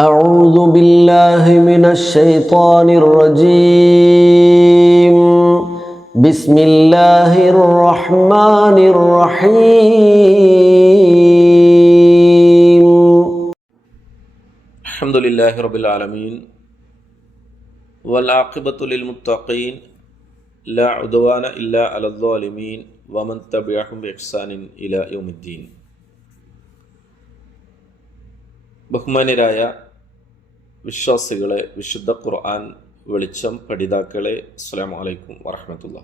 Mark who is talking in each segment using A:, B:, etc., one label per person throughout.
A: أعوذ بالله من الشيطان الرجيم بسم الله الرحمن الرحيم
B: الحمد لله رب العالمين والعاقبة للمتقين لا عدوان إلا على الظالمين ومن تبعهم بإحسان إلى يوم الدين ബഹുമാന്യരായ വിശ്വാസികളെ വിശുദ്ധ ഖുർആൻ വെളിച്ചം പഠിതാക്കളെ അസ്സലാമു വലൈക്കും വറഹമത്തുള്ള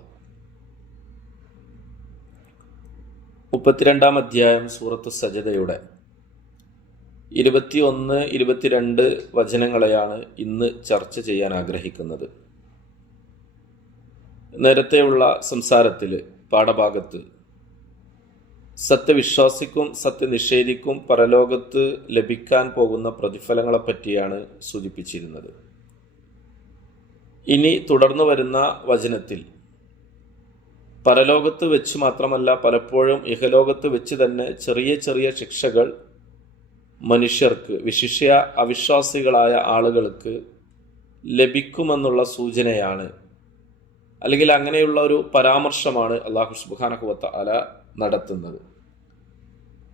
B: മുപ്പത്തിരണ്ടാം അധ്യായം സൂറത്ത് സജതയുടെ ഇരുപത്തിയൊന്ന് ഇരുപത്തിരണ്ട് വചനങ്ങളെയാണ് ഇന്ന് ചർച്ച ചെയ്യാൻ ആഗ്രഹിക്കുന്നത്. നേരത്തെയുള്ള സംസാരത്തിൽ പാഠഭാഗത്ത് സത്യവിശ്വാസിക്കും സത്യനിഷേധിക്കും പരലോകത്ത് ലഭിക്കാൻ പോകുന്ന പ്രതിഫലങ്ങളെ പറ്റിയാണ് സൂചിപ്പിച്ചിരുന്നത്. ഇനി തുടർന്നു വരുന്ന വചനത്തിൽ പരലോകത്ത് വെച്ച് മാത്രമല്ല പലപ്പോഴും ഇഹലോകത്ത് വെച്ച് തന്നെ ചെറിയ ചെറിയ ശിക്ഷകൾ മനുഷ്യർക്ക് വിശിഷ്യ അവിശ്വാസികളായ ആളുകൾക്ക് ലഭിക്കുമെന്നുള്ള സൂചനയാണ്. അല്ലെങ്കിൽ അങ്ങനെയുള്ള ഒരു പരാമർശമാണ് അള്ളാഹു സുബാനഹുവത്ത അല നടത്തുന്നത്.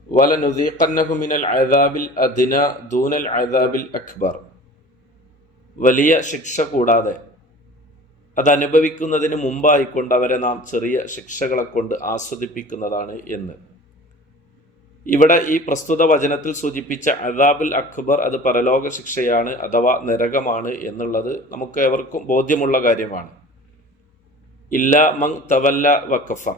B: വലനുദീഖന്നഹുമിനൽ അദാബിൽ അദിന ദൂനൽ അദാബിൽ അക്ബർ. വലിയ ശിക്ഷ കൂടാതെ അത് മുമ്പായിക്കൊണ്ട് അവരെ നാം ചെറിയ ശിക്ഷകളെ കൊണ്ട് ആസ്വദിപ്പിക്കുന്നതാണ് എന്ന്. ഇവിടെ ഈ പ്രസ്തുത വചനത്തിൽ സൂചിപ്പിച്ച അദാബുൽ അക്ബർ അത് പരലോക ശിക്ഷയാണ് അഥവാ നരകമാണ് എന്നുള്ളത് നമുക്ക് എവർക്കും ബോധ്യമുള്ള കാര്യമാണ്. ഇല്ല മങ് തവല്ല വക്കഫർ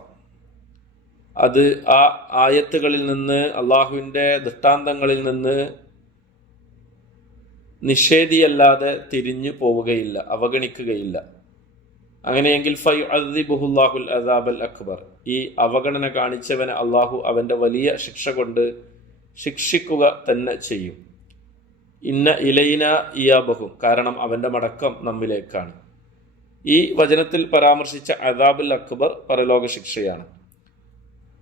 B: അത് ആ ആയത്തുകളിൽ നിന്ന് അള്ളാഹുവിന്റെ ദൃഷ്ടാന്തങ്ങളിൽ നിന്ന് നിഷേധിയല്ലാതെ തിരിഞ്ഞു പോവുകയില്ല അവഗണിക്കുകയില്ല. അങ്ങനെയെങ്കിൽ ഫൈ അദിബുഹുല്ലാഹുൽ അദാബൽ അക്ബർ. ഈ അവഗണന കാണിച്ചവനെ അള്ളാഹു അവന്റെ വലിയ ശിക്ഷ കൊണ്ട് ശിക്ഷിക്കുക തന്നെ ചെയ്യും. ഇന്ന ഇലയിന ഇയാബഹും കാരണം അവന്റെ മടക്കം നമ്മിലേക്കാണ്. ഈ വചനത്തിൽ പരാമർശിച്ച അദാബുൽ അക്ബർ പരലോക ശിക്ഷയാണ്.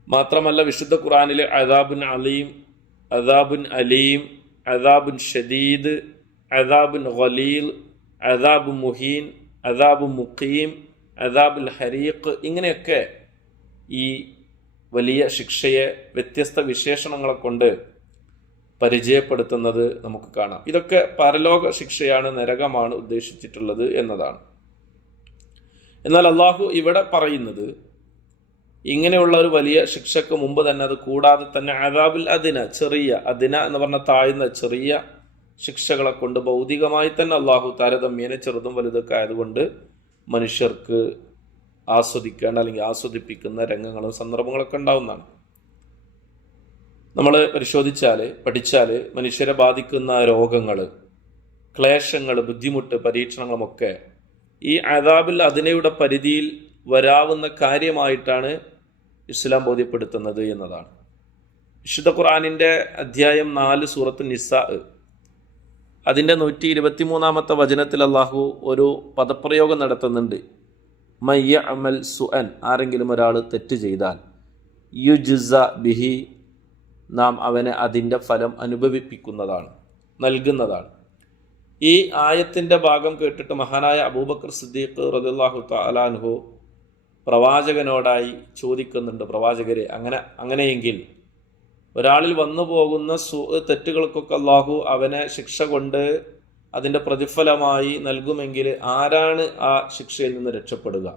B: മാത്രമല്ല വിശുദ്ധ ഖുറാനിലെ അദാബുൻ അലീം അദാബുൻ അലീം അദാബുൻ ഷദീദ് അദാബുൻ ഖലീൽ അദാബു മുഹീൻ അദാബു മുഖീം അദാബുൽ ഹരീഖ് ഇങ്ങനെയൊക്കെ ഈ വലിയ ശിക്ഷയെ വ്യത്യസ്ത വിശേഷണങ്ങളെ കൊണ്ട് പരിചയപ്പെടുത്തുന്നത് നമുക്ക് കാണാം. ഇതൊക്കെ പരലോക ശിക്ഷയാണ് നരകമാണ് ഉദ്ദേശിച്ചിട്ടുള്ളത് എന്നതാണ്. എന്നാൽ അള്ളാഹു ഇവിടെ പറയുന്നത് ഇങ്ങനെയുള്ള ഒരു വലിയ ശിക്ഷക്ക് മുമ്പ് തന്നെ അത് കൂടാതെ തന്നെ അതാബിൽ അതിന ചെറിയ അതിന എന്ന് പറഞ്ഞ താഴ്ന്ന ചെറിയ ശിക്ഷകളെ കൊണ്ട് ഭൗതികമായി തന്നെ അള്ളാഹു താരതമ്യേന ചെറുതും വലുതൊക്കെ ആയതുകൊണ്ട് മനുഷ്യർക്ക് ആസ്വദിക്കേണ്ട അല്ലെങ്കിൽ ആസ്വദിപ്പിക്കുന്ന രംഗങ്ങളും സന്ദർഭങ്ങളൊക്കെ ഉണ്ടാവുന്നതാണ്. നമ്മൾ പരിശോധിച്ചാൽ പഠിച്ചാൽ മനുഷ്യരെ ബാധിക്കുന്ന രോഗങ്ങൾ ക്ലേശങ്ങൾ ബുദ്ധിമുട്ട് പരീക്ഷണങ്ങളുമൊക്കെ ഈ അതാബിൽ അതിനയുടെ പരിധിയിൽ വരാവുന്ന കാര്യമായിട്ടാണ് ഇസ്ലാം ബോധ്യപ്പെടുത്തുന്നത് എന്നതാണ്. വിശുദ്ധ ഖുർആാനിന്റെ അധ്യായം നാല് സൂറത്ത് നിസ അതിന്റെ നൂറ്റി ഇരുപത്തി മൂന്നാമത്തെ വചനത്തിൽ അള്ളാഹു ഒരു പദപ്രയോഗം നടത്തുന്നുണ്ട്. മയ്യ അമൽ സുഅൻ ആരെങ്കിലും ഒരാൾ തെറ്റ് ചെയ്താൽ യുജുസ ബിഹി നാം അവനെ അതിന്റെ ഫലം അനുഭവിപ്പിക്കുന്നതാണ് നൽകുന്നതാണ്. ഈ ആയത്തിന്റെ ഭാഗം കേട്ടിട്ട് മഹാനായ അബൂബക്കർ സിദ്ദീഖ് റദുല്ലാഹു താലാൻഹു പ്രവാചകനോടായി ചോദിക്കുന്നുണ്ട് പ്രവാചകരെ. അങ്ങനെ അങ്ങനെയെങ്കിൽ ഒരാളിൽ വന്നു പോകുന്ന സു തെറ്റുകൾക്കൊക്കെ അള്ളാഹു അവനെ ശിക്ഷ കൊണ്ട് അതിന്റെ പ്രതിഫലമായി നൽകുമെങ്കിൽ ആരാണ് ആ ശിക്ഷയിൽ നിന്ന് രക്ഷപ്പെടുക?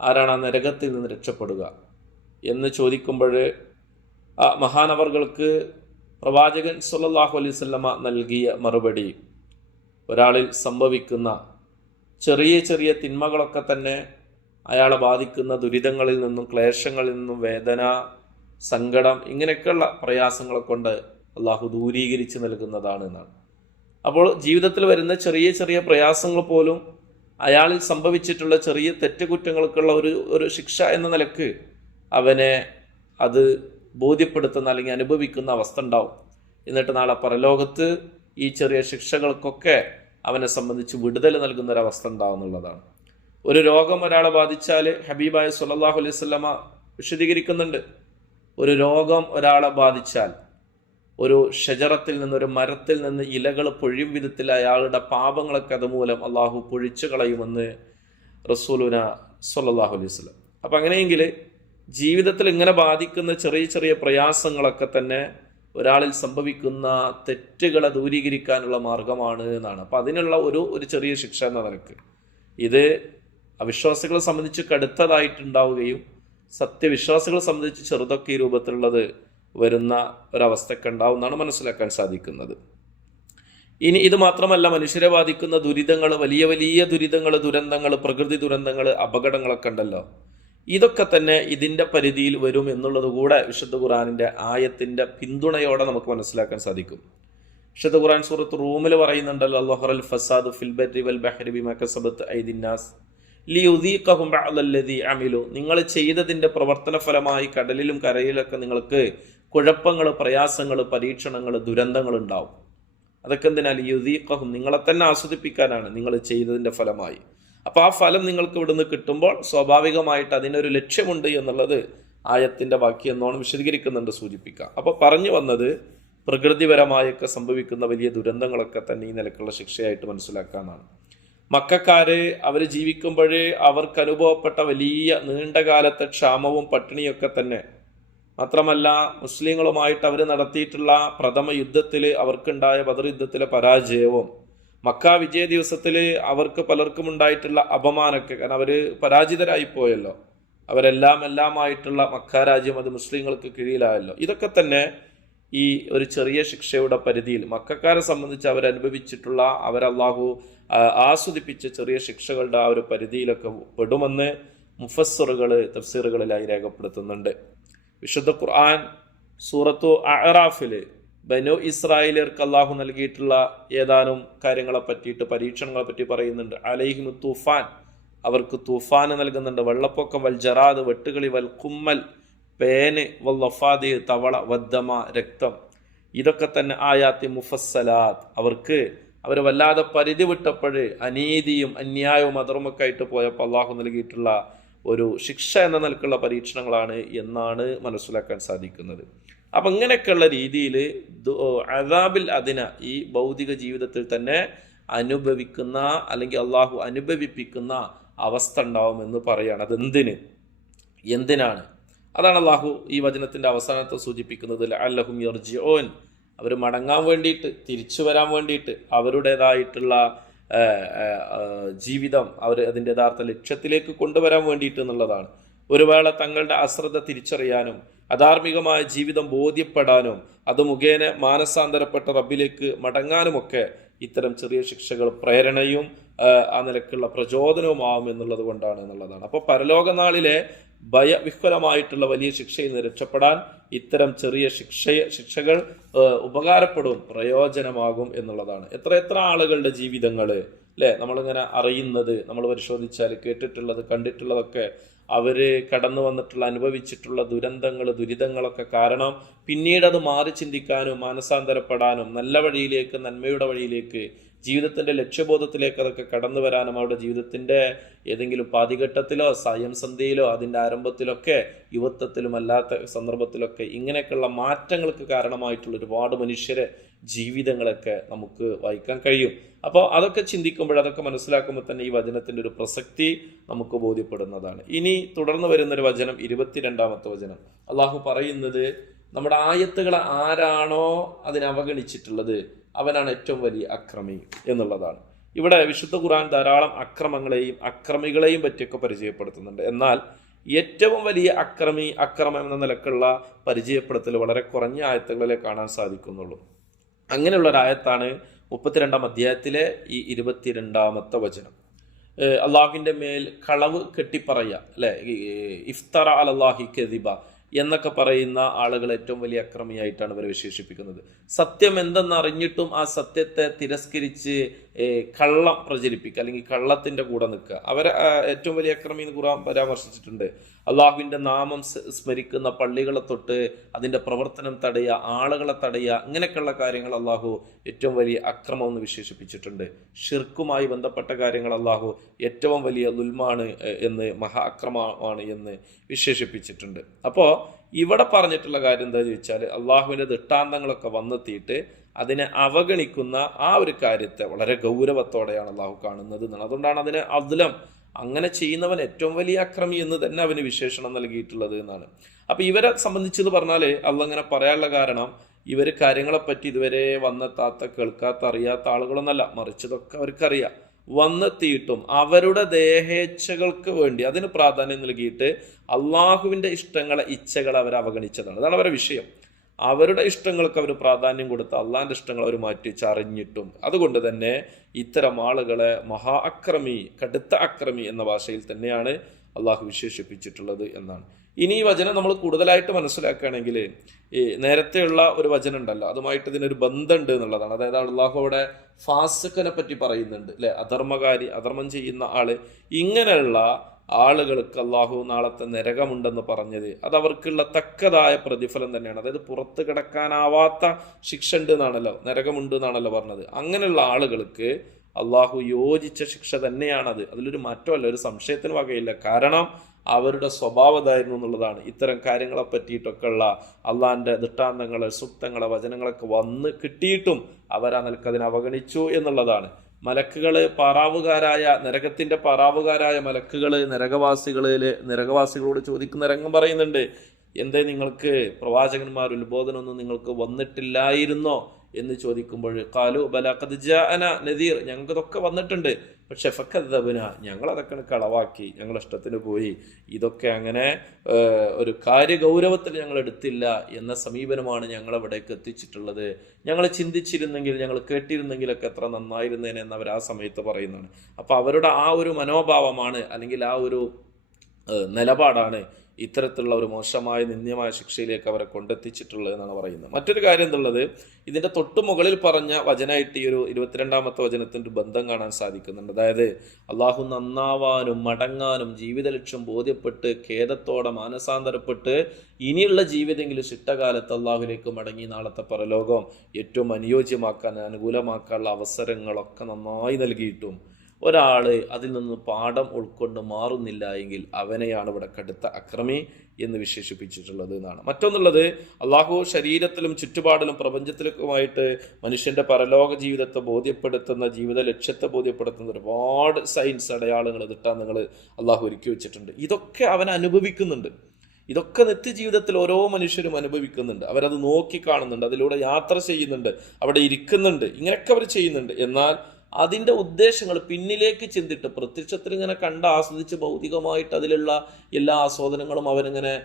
B: ആരാണ് ആ നരകത്തിൽ നിന്ന് രക്ഷപ്പെടുക? എന്ന് ചോദിക്കുമ്പോൾ ആ മഹാനവറുകൾക്ക് പ്രവാചകൻ സുല്ലാഹു അലൈഹി സ്വല്ലമ നൽകിയ മറുപടി ഒരാളിൽ സംഭവിക്കുന്ന ചെറിയ ചെറിയ തിന്മകളൊക്കെ തന്നെ അയാളെ ബാധിക്കുന്ന ദുരിതങ്ങളിൽ നിന്നും ക്ലേശങ്ങളിൽ നിന്നും വേദന സങ്കടം ഇങ്ങനെയൊക്കെയുള്ള പ്രയാസങ്ങളെ കൊണ്ട് അള്ളാഹു ദൂരീകരിച്ച് നൽകുന്നതാണ് എന്നാണ്. അപ്പോൾ ജീവിതത്തിൽ വരുന്ന ചെറിയ ചെറിയ പ്രയാസങ്ങൾ പോലും അയാളിൽ സംഭവിച്ചിട്ടുള്ള ചെറിയ തെറ്റുകുറ്റങ്ങൾക്കുള്ള ഒരു ഒരു ശിക്ഷ എന്ന നിലയ്ക്ക് അവനെ അത് ബോധ്യപ്പെടുത്തുന്ന അല്ലെങ്കിൽ അനുഭവിക്കുന്ന അവസ്ഥ ഉണ്ടാവും. എന്നിട്ട് നാളെ പരലോകത്ത് ഈ ചെറിയ ശിക്ഷകൾക്കൊക്കെ അവനെ സംബന്ധിച്ച് വിടുതൽ നൽകുന്ന ഒരു അവസ്ഥ ഉണ്ടാവും എന്നുള്ളതാണ്. ഒരു രോഗം ഒരാളെ ബാധിച്ചാൽ ഹബീബായ സുല്ലാഹു അലൈഹി സ്വല്ലമ വിശദീകരിക്കുന്നുണ്ട്. ഒരു രോഗം ഒരാളെ ബാധിച്ചാൽ ഒരു ഷജറത്തിൽ നിന്ന് ഒരു മരത്തിൽ നിന്ന് ഇലകൾ പൊഴിയും വിധത്തിൽ അയാളുടെ പാപങ്ങളൊക്കെ അതുമൂലം അള്ളാഹു പൊഴിച്ചു കളയുമെന്ന് റസൂലുന സല്ലാഹു അലൈഹി വസല്ലം. അപ്പം അങ്ങനെയെങ്കിൽ ജീവിതത്തിൽ ഇങ്ങനെ ബാധിക്കുന്ന ചെറിയ ചെറിയ പ്രയാസങ്ങളൊക്കെ തന്നെ ഒരാളിൽ സംഭവിക്കുന്ന തെറ്റുകളെ ദൂരീകരിക്കാനുള്ള മാർഗമാണ് എന്നാണ്. അപ്പം അതിനുള്ള ഒരു ഒരു ചെറിയ ശിക്ഷ എന്ന നിരക്ക് ഇത് അവിശ്വാസികളെ സംബന്ധിച്ച് കടുത്തതായിട്ടുണ്ടാവുകയും സത്യവിശ്വാസികളെ സംബന്ധിച്ച് ചെറുതൊക്കെ ഈ രൂപത്തിലുള്ളത് വരുന്ന ഒരവസ്ഥയ്ക്ക് ഉണ്ടാവും എന്നാണ് മനസ്സിലാക്കാൻ സാധിക്കുന്നത്. ഇനി ഇത് മാത്രമല്ല മനുഷ്യരെ ബാധിക്കുന്ന ദുരിതങ്ങൾ വലിയ വലിയ ദുരിതങ്ങൾ ദുരന്തങ്ങൾ പ്രകൃതി ദുരന്തങ്ങൾ അപകടങ്ങളൊക്കെ ഉണ്ടല്ലോ. ഇതൊക്കെ തന്നെ ഇതിന്റെ പരിധിയിൽ വരും എന്നുള്ളത് കൂടെ വിശുദ്ധ ഖുറാനിന്റെ ആയത്തിന്റെ പിന്തുണയോടെ നമുക്ക് മനസ്സിലാക്കാൻ സാധിക്കും. വിശുദ്ധ ഖുറാൻ സൂറത്ത് റൂമിൽ പറയുന്നുണ്ടല്ലോ അള്ളാഹുറൽ ഫസാദ് ഫിൽ ബരി വൽ ബഹരി ബിമാ കസബത്ത് ഐദിന്നാസ് ലിയുദീഖഹും ബഅദല്ലദീ അമിലു. നിങ്ങൾ ചെയ്തതിന്റെ പ്രവർത്തന ഫലമായി കടലിലും കരയിലൊക്കെ നിങ്ങൾക്ക് കുഴപ്പങ്ങൾ പ്രയാസങ്ങൾ പരീക്ഷണങ്ങൾ ദുരന്തങ്ങൾ ഉണ്ടാവും. അതൊക്കെ എന്തിനാൽ ലിയുദീഖഹും നിങ്ങളെ തന്നെ ആസ്വദിപ്പിക്കാനാണ് നിങ്ങൾ ചെയ്തതിന്റെ ഫലമായി. അപ്പോൾ ആ ഫലം നിങ്ങൾക്ക് ഇവിടുന്ന് കിട്ടുമ്പോൾ സ്വാഭാവികമായിട്ട് അതിനൊരു ലക്ഷ്യമുണ്ട് എന്നുള്ളത് ആയത്തിന്റെ ബാക്കി എന്നോണം വിശദീകരിക്കുന്നുണ്ട് സൂചിപ്പിക്കാം അപ്പോൾ പറഞ്ഞു വന്നത് പ്രകൃതിപരമായൊക്കെ സംഭവിക്കുന്ന വലിയ ദുരന്തങ്ങളൊക്കെ തന്നെ ഈ നിലക്കുള്ള ശിക്ഷയായിട്ട് മനസ്സിലാക്കാമെന്നാണ് മക്കാര് അവർ ജീവിക്കുമ്പോൾ അവർക്ക് അനുഭവപ്പെട്ട വലിയ നീണ്ടകാലത്തെ ക്ഷാമവും പട്ടിണിയൊക്കെ തന്നെ. മാത്രമല്ല മുസ്ലിങ്ങളുമായിട്ട് അവർ നടത്തിയിട്ടുള്ള പ്രഥമ യുദ്ധത്തിൽ അവർക്കുണ്ടായ ബദർ യുദ്ധത്തിലെ പരാജയവും മക്ക വിജയ ദിവസത്തിൽ അവർക്ക് പലർക്കും ഉണ്ടായിട്ടുള്ള അപമാനമൊക്കെ കാരണം അവർ പരാജിതരായി പോയല്ലോ. അവരെല്ലാം എല്ലാമായിട്ടുള്ള മക്ക രാജ്യം അത് മുസ്ലിങ്ങൾക്ക് കീഴിലായല്ലോ. ഇതൊക്കെ തന്നെ ഈ ഒരു ചെറിയ ശിക്ഷയുടെ പരിധിയിൽ മക്കാരെ സംബന്ധിച്ച് അവരനുഭവിച്ചിട്ടുള്ള അവരല്ലാഹു ആസ്വദിപ്പിച്ച ചെറിയ ശിക്ഷകളുടെ ആ ഒരു പരിധിയിലൊക്കെ പെടുമെന്ന് മുഫസ്സറുകൾ തഫ്സീറുകളിലായി രേഖപ്പെടുത്തുന്നുണ്ട്. വിശുദ്ധ ഖുർആൻ സൂറത്തു അറാഫിൽ ബനു ഇസ്രായേലിയർക്ക് അള്ളാഹു നൽകിയിട്ടുള്ള ഏതാനും കാര്യങ്ങളെ പറ്റിയിട്ട് പരീക്ഷണങ്ങളെ പറ്റി പറയുന്നുണ്ട്. അലൈഹിമു തൂഫാൻ അവർക്ക് തൂഫാന് നൽകുന്നുണ്ട്. വെള്ളപ്പൊക്കം വൽ ജറാദ് വെട്ടുകളി വൽ കുമ്മൽ പേന് വല്ലഫാദി തവള വദ്ദമ രക്തം. ഇതൊക്കെ തന്നെ ആയാത്തി മുഫസ്സലാത്ത്. അവർക്ക് അവർ വല്ലാതെ പരിധി വിട്ടപ്പോഴ് അനീതിയും അന്യായവും അധർമ്മൊക്കെ ആയിട്ട് പോയപ്പോൾ അള്ളാഹു നൽകിയിട്ടുള്ള ഒരു ശിക്ഷ എന്ന നിലക്കുള്ള പരീക്ഷണങ്ങളാണ് എന്നാണ് മനസ്സിലാക്കാൻ സാധിക്കുന്നത്. അപ്പം ഇങ്ങനെയൊക്കെയുള്ള രീതിയിൽ അദാബിൽ അതിന ഈ ഭൗതിക ജീവിതത്തിൽ തന്നെ അനുഭവിക്കുന്ന അല്ലെങ്കിൽ അള്ളാഹു അനുഭവിപ്പിക്കുന്ന അവസ്ഥ ഉണ്ടാവും എന്ന് പറയാണ്. അതെന്തിന്? എന്തിനാണ്? അതാണ് അള്ളാഹു ഈ വചനത്തിന്റെ അവസാനത്തെ സൂചിപ്പിക്കുന്നത്. അല്ലഹും യർജിയോൻ അവർ മടങ്ങാൻ വേണ്ടിയിട്ട് തിരിച്ചു വരാൻ വേണ്ടിയിട്ട് അവരുടേതായിട്ടുള്ള ജീവിതം അവർ അതിന്റെ യഥാർത്ഥ ലക്ഷ്യത്തിലേക്ക് കൊണ്ടുവരാൻ വേണ്ടിയിട്ട് എന്നുള്ളതാണ്. ഒരു വേള തങ്ങളുടെ അശ്രദ്ധ തിരിച്ചറിയാനും അധാർമികമായ ജീവിതം ബോധ്യപ്പെടാനും അത് മുഖേന മാനസാന്തരപ്പെട്ട റബ്ബിലേക്ക് മടങ്ങാനുമൊക്കെ ഇത്തരം ചെറിയ ശിക്ഷകൾ പ്രേരണയും ആ നിലക്കുള്ള പ്രചോദനവുമാവും എന്നുള്ളത് കൊണ്ടാണ് എന്നുള്ളതാണ്. അപ്പോൾ പരലോകനാളിലെ ഭയവിഹ്വലമായിട്ടുള്ള വലിയ ശിക്ഷയിൽ നിന്ന് രക്ഷപ്പെടാൻ ഇത്തരം ചെറിയ ശിക്ഷ ശിക്ഷകൾ ഉപകാരപ്പെടും പ്രയോജനമാകും എന്നുള്ളതാണ്. എത്ര എത്ര ആളുകളുടെ ജീവിതങ്ങൾ അല്ലേ നമ്മളിങ്ങനെ അറിയുന്നത് നമ്മൾ പരിശോധിച്ചാൽ കേട്ടിട്ടുള്ളത് കണ്ടിട്ടുള്ളതൊക്കെ അവർ കടന്നു വന്നിട്ടുള്ള അനുഭവിച്ചിട്ടുള്ള ദുരന്തങ്ങൾ ദുരിതങ്ങളൊക്കെ കാരണം പിന്നീട് അത് മാറി ചിന്തിക്കാനും മാനസാന്തരപ്പെടാനും നല്ല വഴിയിലേക്ക് നന്മയുടെ വഴിയിലേക്ക് ജീവിതത്തിന്റെ ലക്ഷ്യബോധത്തിലേക്ക് അതൊക്കെ കടന്നു വരാനും അവരുടെ ജീവിതത്തിന്റെ ഏതെങ്കിലും പാതിഘട്ടത്തിലോ സ്വയം സന്ധ്യയിലോ അതിന്റെ ആരംഭത്തിലൊക്കെ യുവത്വത്തിലും അല്ലാത്ത സന്ദർഭത്തിലൊക്കെ ഇങ്ങനെയൊക്കെയുള്ള മാറ്റങ്ങൾക്ക് കാരണമായിട്ടുള്ള ഒരുപാട് മനുഷ്യരെ ജീവിതങ്ങളൊക്കെ നമുക്ക് വായിക്കാൻ കഴിയും. അപ്പോൾ അതൊക്കെ ചിന്തിക്കുമ്പോൾ അതൊക്കെ മനസ്സിലാക്കുമ്പോൾ തന്നെ ഈ വചനത്തിന്റെ ഒരു പ്രസക്തി നമുക്ക് ബോധ്യപ്പെടുന്നതാണ്. ഇനി തുടർന്ന് വരുന്നൊരു വചനം ഇരുപത്തിരണ്ടാമത്തെ വചനം. അള്ളാഹു പറയുന്നത് നമ്മുടെ ആയത്തുകളെ ആരാണോ അതിനെ അവഗണിച്ചിട്ടുള്ളത്? അവനാണ് ഏറ്റവും വലിയ അക്രമി എന്നുള്ളതാണ്. ഇവിടെ വിശുദ്ധ ഖുർആൻ ധാരാളം അക്രമങ്ങളെയും അക്രമികളെയും പറ്റിയൊക്കെ പരിചയപ്പെടുത്തുന്നുണ്ട്. എന്നാൽ ഏറ്റവും വലിയ അക്രമി അക്രമം എന്ന നിലക്കുള്ള പരിചയപ്പെടുത്തൽ വളരെ കുറഞ്ഞ ആയത്തുകളിലെ കാണാൻ സാധിക്കുന്നുള്ളൂ. അങ്ങനെയുള്ള ഒരായത്താണ് മുപ്പത്തിരണ്ടാം അധ്യായത്തിലെ ഈ ഇരുപത്തിരണ്ടാമത്തെ വചനം. അള്ളാഹുവിന്റെ മേൽ കളവ് കെട്ടിപ്പറയുക അല്ലെ? ഇഫ്തറ അൽ അള്ളാഹി കെദിബ. എന്നൊക്കെ പറയുന്ന ആളുകൾ ഏറ്റവും വലിയ അക്രമിയായിട്ടാണ് ഇവരെ വിശേഷിപ്പിക്കുന്നത്. സത്യം എന്തെന്ന് അറിഞ്ഞിട്ടും ആ സത്യത്തെ തിരസ്കരിച്ച് കള്ളം പ്രചരിപ്പിക്കുക അല്ലെങ്കിൽ കള്ളത്തിന്റെ കൂടെ നിൽക്കുക. അവരെ ഏറ്റവും വലിയ അക്രമി എന്ന് ഖുറാൻ പരാമർശിച്ചിട്ടുണ്ട്. അള്ളാഹുവിന്റെ നാമം സ്മരിക്കുന്ന പള്ളികളെ തൊട്ട് അതിന്റെ പ്രവർത്തനം തടയുക ആളുകളെ തടയുക ഇങ്ങനെയൊക്കെയുള്ള കാര്യങ്ങൾ അള്ളാഹു ഏറ്റവും വലിയ അക്രമം എന്ന് വിശേഷിപ്പിച്ചിട്ടുണ്ട്. ഷിർക്കുമായി ബന്ധപ്പെട്ട കാര്യങ്ങൾ അള്ളാഹു ഏറ്റവും വലിയ ദുൽമാണ് എന്ന് മഹാ അക്രമമാണ് എന്ന് വിശേഷിപ്പിച്ചിട്ടുണ്ട്. അപ്പോൾ ഇവിടെ പറഞ്ഞിട്ടുള്ള കാര്യം എന്താ ചോദിച്ചാൽ അള്ളാഹുവിന്റെ ദൃഷ്ടാന്തങ്ങളൊക്കെ വന്നെത്തിയിട്ട് അതിനെ അവഗണിക്കുന്ന ആ ഒരു കാര്യത്തെ വളരെ ഗൗരവത്തോടെയാണ് അള്ളാഹു കാണുന്നത് അതുകൊണ്ടാണ് അതിനെ അദ്ലം അങ്ങനെ ചെയ്യുന്നവൻ ഏറ്റവും വലിയ അക്രമി എന്ന് തന്നെ അവന് വിശേഷണം നൽകിയിട്ടുള്ളത് എന്നാണ്. അപ്പൊ ഇവരെ സംബന്ധിച്ചത് പറഞ്ഞാൽ അള്ള അങ്ങനെ പറയാനുള്ള കാരണം ഇവർ കാര്യങ്ങളെപ്പറ്റി ഇതുവരെ വന്നെത്താത്ത കേൾക്കാത്ത അറിയാത്ത ആളുകളൊന്നല്ല. മറിച്ചതൊക്കെ അവർക്കറിയാം. വന്നെത്തിയിട്ടും അവരുടെ ദേഹേച്ഛകൾക്ക് വേണ്ടി അതിന് പ്രാധാന്യം നൽകിയിട്ട് അള്ളാഹുവിന്റെ ഇഷ്ടങ്ങളെ ഇച്ഛകളെ അവർ അവഗണിച്ചതാണ് അതാണ് അവരുടെ വിഷയം. അവരുടെ ഇഷ്ടങ്ങൾക്ക് അവർ പ്രാധാന്യം കൊടുത്ത് അള്ളാന്റെ ഇഷ്ടങ്ങൾ അവർ മാറ്റി ചറിഞ്ഞിട്ടും അതുകൊണ്ട് തന്നെ ഇത്തരം ആളുകളെ മഹാ അക്രമി കടുത്ത അക്രമി എന്ന ഭാഷയിൽ തന്നെയാണ് അള്ളാഹു വിശേഷിപ്പിച്ചിട്ടുള്ളത് എന്നാണ്. ഇനി ഈ വചനം നമ്മൾ കൂടുതലായിട്ട് മനസ്സിലാക്കുകയാണെങ്കിൽ ഈ നേരത്തെയുള്ള ഒരു വചനം ഉണ്ടല്ലോ അതുമായിട്ട് ഇതിനൊരു ബന്ധമുണ്ട് എന്നുള്ളതാണ്. അതായത് അള്ളാഹു അവിടെ ഫാസുക്കനെ പറ്റി പറയുന്നുണ്ട് അല്ലെ? അധർമ്മകാരി അധർമ്മം ചെയ്യുന്ന ആൾ ഇങ്ങനെയുള്ള ആളുകൾക്ക് അള്ളാഹു നാളത്തെ നരകമുണ്ടെന്ന് പറഞ്ഞത്. അത് അവർക്കുള്ള തക്കതായ പ്രതിഫലം തന്നെയാണ്. അതായത് പുറത്ത് കിടക്കാനാവാത്ത ശിക്ഷ ഉണ്ട് എന്നാണല്ലോ നരകമുണ്ട് എന്നാണല്ലോ പറഞ്ഞത്. അങ്ങനെയുള്ള ആളുകൾക്ക് അള്ളാഹു യോജിച്ച ശിക്ഷ തന്നെയാണത്. അതിലൊരു മാറ്റമല്ല ഒരു സംശയത്തിന് വകയില്ല. കാരണം അവരുടെ സ്വഭാവതായിരുന്നു എന്നുള്ളതാണ്. ഇത്തരം കാര്യങ്ങളെ പറ്റിയിട്ടൊക്കെ ഉള്ള അള്ളാഹിന്റെ ദൃഷ്ടാന്തങ്ങളെ സുക്തങ്ങളെ വചനങ്ങളൊക്കെ വന്ന് കിട്ടിയിട്ടും അവരാ നിൽക്കതിനെ അവഗണിച്ചു എന്നുള്ളതാണ്. മലക്കുകൾ പാറാവുകാരായ നരകത്തിന്റെ പാറാവുകാരായ മലക്കുകൾ നരകവാസികളിൽ നരകവാസികളോട് ചോദിക്കുന്ന രംഗം പറയുന്നുണ്ട്. എന്തേ നിങ്ങൾക്ക് പ്രവാചകന്മാർ ഉത്ബോധനമൊന്നും നിങ്ങൾക്ക് വന്നിട്ടില്ലായിരുന്നോ? എന്ന് ചോദിക്കുമ്പോൾ കാലു ബലഖദ് ജാഅന നദീർ. ഞങ്ങൾക്ക് ഇതൊക്കെ വന്നിട്ടുണ്ട്. പക്ഷെ ഫക്കദ്ദബന ഞങ്ങൾ അതൊക്കെ കളവാക്കി ഞങ്ങൾ ഇഷ്ടത്തിന് പോയി. ഇതൊക്കെ അങ്ങനെ ഒരു കാര്യഗൗരവത്തിൽ ഞങ്ങൾ എടുത്തില്ല എന്ന സമീപനമാണ് ഞങ്ങൾ അവിടേക്ക് എത്തിച്ചിട്ടുള്ളത്. ഞങ്ങൾ ചിന്തിച്ചിരുന്നെങ്കിൽ ഞങ്ങൾ കേട്ടിരുന്നെങ്കിലൊക്കെ എത്ര നന്നായിരുന്നേനെ എന്ന് അവർ ആ സമയത്ത് പറയുന്നതാണ്. അപ്പോൾ അവരുടെ ആ ഒരു മനോഭാവമാണ് അല്ലെങ്കിൽ ആ ഒരു നിലപാടാണ് ഇത്തരത്തിലുള്ള ഒരു മോശമായ നിന്ദ്യമായ ശിക്ഷയിലേക്ക് അവരെ കൊണ്ടെത്തിച്ചിട്ടുള്ളത് എന്നാണ് പറയുന്നത്. മറ്റൊരു കാര്യം എന്നുള്ളത് ഇതിന്റെ തൊട്ടു മുകളിൽ പറഞ്ഞ വചനമായിട്ട് ഈ ഒരു ഇരുപത്തിരണ്ടാമത്തെ വചനത്തിന്റെ ബന്ധം കാണാൻ സാധിക്കുന്നുണ്ട്. അതായത് അള്ളാഹു നന്നാവാനും മടങ്ങാനും ജീവിത ലക്ഷ്യം ബോധ്യപ്പെട്ട് ഖേദത്തോടെ മാനസാന്തരപ്പെട്ട് ഇനിയുള്ള ജീവിതമെങ്കിലും ശിട്ടകാലത്ത് അള്ളാഹുലേക്ക് മടങ്ങി നാളത്തെ പരലോകം ഏറ്റവും അനുയോജ്യമാക്കാൻ അനുകൂലമാക്കാനുള്ള അവസരങ്ങളൊക്കെ നന്നായി നൽകിയിട്ടും ഒരാൾ അതിൽ നിന്ന് പാഠം ഉൾക്കൊണ്ട് മാറുന്നില്ല എങ്കിൽ അവനെയാണ് ഇവിടെ കടുത്ത അക്രമി എന്ന് വിശേഷിപ്പിച്ചിട്ടുള്ളത് എന്നാണ്. മറ്റൊന്നുള്ളത് അള്ളാഹു ശരീരത്തിലും ചുറ്റുപാടിലും പ്രപഞ്ചത്തിലുമായിട്ട് മനുഷ്യന്റെ പരലോക ജീവിതത്തെ ബോധ്യപ്പെടുത്തുന്ന ജീവിത ലക്ഷ്യത്തെ ബോധ്യപ്പെടുത്തുന്ന ഒരുപാട് സയൻസ് അടയാളങ്ങൾ ദിട്ടാന്തങ്ങൾ അള്ളാഹു ഒരുക്കി വെച്ചിട്ടുണ്ട്. ഇതൊക്കെ അവൻ അനുഭവിക്കുന്നുണ്ട്. ഇതൊക്കെ നിത്യജീവിതത്തിൽ ഓരോ മനുഷ്യരും അനുഭവിക്കുന്നുണ്ട്. അവരത് നോക്കി കാണുന്നുണ്ട്. അതിലൂടെ യാത്ര ചെയ്യുന്നുണ്ട്. അവിടെ ഇരിക്കുന്നുണ്ട്. ഇങ്ങനെയൊക്കെ അവർ ചെയ്യുന്നുണ്ട്. എന്നാൽ അതിന്റെ ഉദ്ദേശങ്ങൾ പിന്നിലേക്ക് ചിന്തിട്ട് പ്രത്യക്ഷത്തിൽ ഇങ്ങനെ കണ്ട് ആസ്വദിച്ച് ഭൗതികമായിട്ട് അതിലുള്ള എല്ലാ ആസ്വാദനങ്ങളും അവനിങ്ങനെ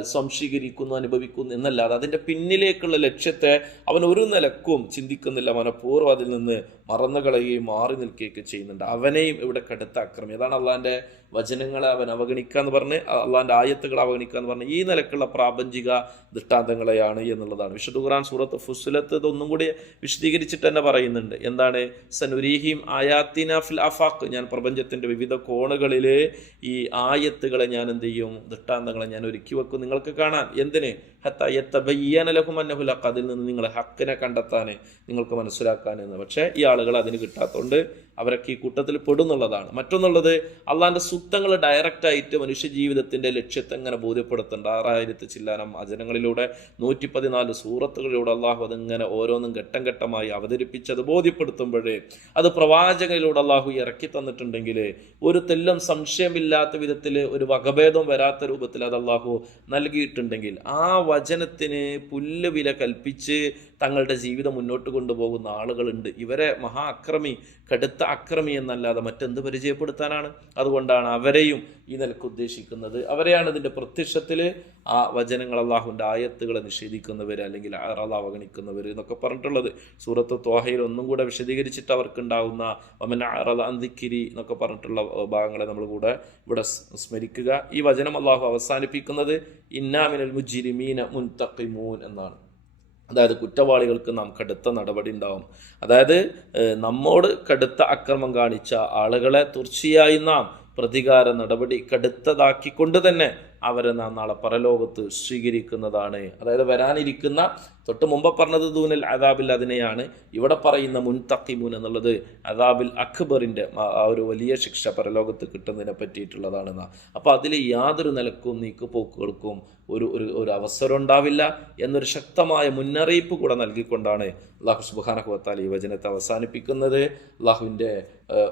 B: സംശീകരിക്കുന്നു അനുഭവിക്കുന്നു എന്നല്ലാതെ അതിന്റെ പിന്നിലേക്കുള്ള ലക്ഷ്യത്തെ അവൻ ഒരു നിലക്കും ചിന്തിക്കുന്നില്ല. മനഃപൂർവം അതിൽ നിന്ന് മറന്നു കളയുകയും മാറി നിൽക്കുകയൊക്കെ ചെയ്യുന്നുണ്ട്. അവനെയും ഇവിടെ കടുത്ത അക്രമി. അതാണ് അള്ളാഹിന്റെ വചനങ്ങളെ അവൻ അവഗണിക്കുക എന്ന് പറഞ്ഞ് അള്ളാന്റെ ആയത്തുകളെ അവഗണിക്കുക എന്ന് പറഞ്ഞ് ഈ നിലക്കുള്ള പ്രാപഞ്ചിക ദൃഷ്ടാന്തങ്ങളെയാണ് എന്നുള്ളതാണ്. വിശുദ്ധ ഖുറാൻ സൂറത്ത് ഫുസ്ലത്ത് ഇതൊന്നും കൂടി വിശദീകരിച്ചിട്ട് തന്നെ പറയുന്നുണ്ട്. എന്താണ്? സനുരീഹിം ആയാത്തിന ഫിൽ അഫാഖ്. ഞാൻ പ്രപഞ്ചത്തിന്റെ വിവിധ കോണുകളിൽ ഈ ആയത്തുകളെ ഞാൻ എന്ത് ചെയ്യും? ദൃഷ്ടാന്തങ്ങളെ ഞാൻ ഒരുക്കി വെക്കും. നിങ്ങൾക്ക് കാണാൻ എന്തിന്? ഹത്തയ്യത്തബയ്യാനലഹുമന്നഹുലക്ക് അതിൽ നിന്ന് നിങ്ങൾ ഹക്കിനെ കണ്ടെത്താൻ നിങ്ങൾക്ക് മനസ്സിലാക്കാൻ എന്ന്. പക്ഷേ ഈ ആളുകൾ അതിന് കിട്ടാത്തതുകൊണ്ട് അവരൊക്കെ ഈ കൂട്ടത്തിൽ പെടുന്നുള്ളതാണ്. മറ്റൊന്നുള്ളത് അള്ളാഹിന്റെ സുത്തങ്ങൾ ഡയറക്റ്റ് ആയിട്ട് മനുഷ്യ ജീവിതത്തിന്റെ ലക്ഷ്യത്തെ എങ്ങനെ ബോധ്യപ്പെടുത്തേണ്ട. ആറായിരത്തി ചില്ലാനം അജനങ്ങളിലൂടെ നൂറ്റി പതിനാല് സൂറത്തുകളിലൂടെ അള്ളാഹു അതിങ്ങനെ ഓരോന്നും ഘട്ടം ഘട്ടമായി അവതരിപ്പിച്ചത് ബോധ്യപ്പെടുത്തുമ്പോഴേ അത് പ്രവാചകനിലൂടെ അള്ളാഹു ഇറക്കി തന്നിട്ടുണ്ടെങ്കിൽ ഒരു തെല്ലും സംശയമില്ലാത്ത വിധത്തിൽ ഒരു വകഭേദം വരാത്ത രൂപത്തിൽ അത് അള്ളാഹു നൽകിയിട്ടുണ്ടെങ്കിൽ ആ വചനത്തിന് പുല്ല് വില കൽപ്പിച്ച് തങ്ങളുടെ ജീവിതം മുന്നോട്ട് കൊണ്ടുപോകുന്ന ആളുകളുണ്ട്. ഇവരെ മഹാ അക്രമി കടുത്ത അക്രമി എന്നല്ലാതെ മറ്റെന്ത് പരിചയപ്പെടുത്താനാണ്? അതുകൊണ്ടാണ് അവരെയും ഈ നിലയ്ക്ക് ഉദ്ദേശിക്കുന്നത്. അവരെയാണ് ഇതിന്റെ പ്രത്യക്ഷത്തിൽ ആ വചനങ്ങൾ അള്ളാഹുവിന്റെ ആയത്തുകളെ നിഷേധിക്കുന്നവർ അല്ലെങ്കിൽ അറള അവഗണിക്കുന്നവർ എന്നൊക്കെ പറഞ്ഞിട്ടുള്ളത്. സൂറത്ത് ത്വാഹയിൽ ഒന്നും കൂടെ വിശദീകരിച്ചിട്ട് അവർക്കുണ്ടാകുന്ന ഒമന അറള അന്തിക്കിരി എന്നൊക്കെ പറഞ്ഞിട്ടുള്ള ഭാഗങ്ങളെ നമ്മൾ കൂടെ ഇവിടെ സ്മരിക്കുക. ഈ വചനം അള്ളാഹു അവസാനിപ്പിക്കുന്നത് ഇന്നാമിനൽ മുജിരിമീന മുൻതഖിമൂൻ എന്നാണ്. അതായത് കുറ്റവാളികൾക്ക് നാം കടുത്ത നടപടി ഉണ്ടാവും. അതായത് നമ്മോട് കടുത്ത അക്രമം കാണിച്ച ആളുകളെ തീർച്ചയായും നാം പ്രതികാര നടപടി കടുത്തതാക്കിക്കൊണ്ട് തന്നെ അവരെ നാം നാളെ പരലോകത്ത് സ്വീകരിക്കുന്നതാണ്. അതായത് വരാനിരിക്കുന്ന തൊട്ട് മുമ്പ് പറഞ്ഞത് ദൂനൽ അദാബിൽ അതിനെയാണ് ഇവിടെ പറയുന്ന മുൻതക്കിമുൻ എന്നുള്ളത് അദാബിൽ അക്ബറിന്റെ ആ ഒരു വലിയ ശിക്ഷ പരലോകത്ത് കിട്ടുന്നതിനെ പറ്റിയിട്ടുള്ളതാണെന്ന അപ്പോൾ അതിൽ യാതൊരു നിലക്കും നീക്കുപോക്കുകൾക്കും ഒരു ഒരു ഒരു അവസരം ഉണ്ടാവില്ല എന്നൊരു ശക്തമായ മുന്നറിയിപ്പ് കൂടെ നൽകിക്കൊണ്ടാണ് അള്ളാഹു സുബാനഹുവത്താൽ ഈ വചനത്തെ അവസാനിപ്പിക്കുന്നത്. അള്ളാഹുവിന്റെ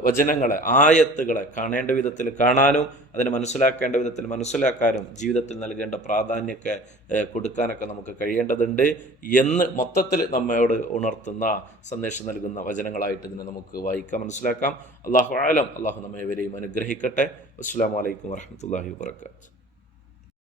B: വചനങ്ങളെ ആയത്തുകളെ കാണേണ്ട വിധത്തിൽ കാണാനും അതിനെ മനസ്സിലാക്കേണ്ട വിധത്തിൽ മനസ്സിലാക്കാനും ജീവിതത്തിൽ നൽകേണ്ട പ്രാധാന്യമൊക്കെ കൊടുക്കാനൊക്കെ നമുക്ക് കഴിയേണ്ടതുണ്ട് എന്ന് മൊത്തത്തിൽ നമ്മയോട് ഉണർത്തുന്ന സന്ദേശം നൽകുന്ന വചനങ്ങളായിട്ട് ഇതിനെ നമുക്ക് വായിക്കാം മനസ്സിലാക്കാം. അള്ളാഹു ആലം അള്ളാഹു നമ്മെ ഇവരെയും അനുഗ്രഹിക്കട്ടെ. അസ്സാം വലൈക്കും വർഹമത്തല്ലാഹി വാബർക്കാത്തു